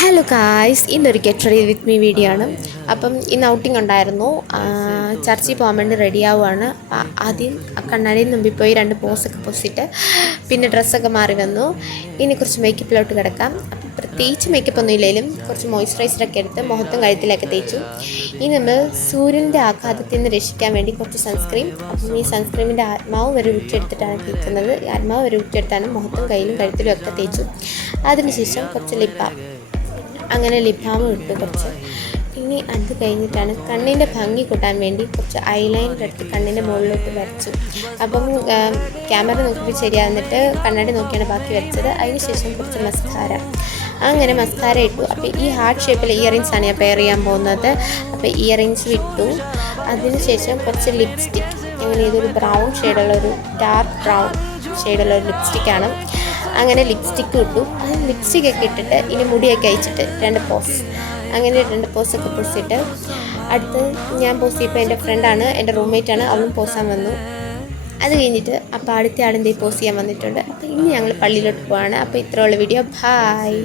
Hello guys, ഇന്നൊരു get ready with me video ആണ്. അപ്പം ഇന്ന് ഔട്ടിംഗ് ഉണ്ടായിരുന്നു. ചർച്ചിൽ പോകാൻ വേണ്ടി റെഡി ആവുകയാണ്. ആദ്യം കണ്ണാടിയിൽ മുമ്പിൽ പോയി 2 പോസൊക്കെ പൊസിട്ട് പിന്നെ ഡ്രസ്സൊക്കെ മാറി വന്നു. ഇനി കുറച്ച് മേക്കപ്പിലോട്ട് കിടക്കാം. അപ്പം പ്രത്യേകിച്ച് മേക്കപ്പ് ഒന്നും ഇല്ലെങ്കിലും കുറച്ച് മോയ്സ്ചറൈസറൊക്കെ എടുത്ത് മുഖത്തും കഴുത്തിലൊക്കെ തേച്ചു. ഇനി നമ്മൾ സൂര്യൻ്റെ ആഘാതത്തിൽ നിന്ന് രക്ഷിക്കാൻ വേണ്ടി കുറച്ച് സൺസ്ക്രീം. അപ്പം ഈ സൺസ്ക്രീമിൻ്റെ ആത്മാവ് വരെ ഉച്ചെടുത്തിട്ടാണ് തേക്കുന്നത്. ആത്മാവ് വരെ ഉച്ചെടുത്താണ് മുഖത്തും കയ്യിലും കഴുത്തിലും ഒക്കെ തേച്ചു. അതിനുശേഷം കുറച്ച് ലിപ് ബാം, അങ്ങനെ ലിപ് ബാം ഇട്ടു കുറച്ച്. ഇനി അത് കഴിഞ്ഞിട്ടാണ് കണ്ണിൻ്റെ ഭംഗി കൂട്ടാൻ വേണ്ടി കുറച്ച് ഐലൈനർ എടുത്ത് കണ്ണിൻ്റെ മുകളിലോട്ട് വരച്ചു. അപ്പം ക്യാമറ നോക്കിയപ്പോൾ ശരിയാകുന്നിട്ട് കണ്ണാടി നോക്കിയാണ് ബാക്കി വരച്ചത്. അതിനുശേഷം കുറച്ച് മസ്കാര, അങ്ങനെ മസ്കാര ഇട്ടു. അപ്പോൾ ഈ ഹാർട്ട് ഷേപ്പിലെ ഇയറിങ്സ് ആണ് ഞാൻ പെയർ ചെയ്യാൻ പോകുന്നത്. അപ്പോൾ ഇയറിങ്സ് ഇട്ടു. അതിനുശേഷം കുറച്ച് ലിപ്സ്റ്റിക്, അങ്ങനെ ഇതൊരു ബ്രൗൺ ഷെയ്ഡുള്ളൊരു ഡാർക്ക് ബ്രൗൺ ഷെയ്ഡുള്ളൊരു ലിപ്സ്റ്റിക്കാണ്. അങ്ങനെ ലിപ്സ്റ്റിക്ക് ഇട്ടു. അത് ലിപ്സ്റ്റിക്കൊക്കെ ഇട്ടിട്ട് ഇനി മുടിയൊക്കെ അയച്ചിട്ട് 2 പോസ്, അങ്ങനെ 2 പോസൊക്കെ പൊസിട്ട് അടുത്ത് ഞാൻ പോസ് ചെയ്യപ്പോൾ എൻ്റെ ഫ്രണ്ടാണ്, എൻ്റെ റൂംമേറ്റാണ്, അവളും പോസാൻ വന്നു. അത് കഴിഞ്ഞിട്ട് അപ്പോൾ അടുത്ത ആളിൻ്റെ പോസ് ചെയ്യാൻ വന്നിട്ടുണ്ട്. അപ്പോൾ ഇനി ഞങ്ങൾ പള്ളിയിലോട്ട് പോവാണ്. അപ്പോൾ ഇത്രയുള്ള വീഡിയോ. ബായ്.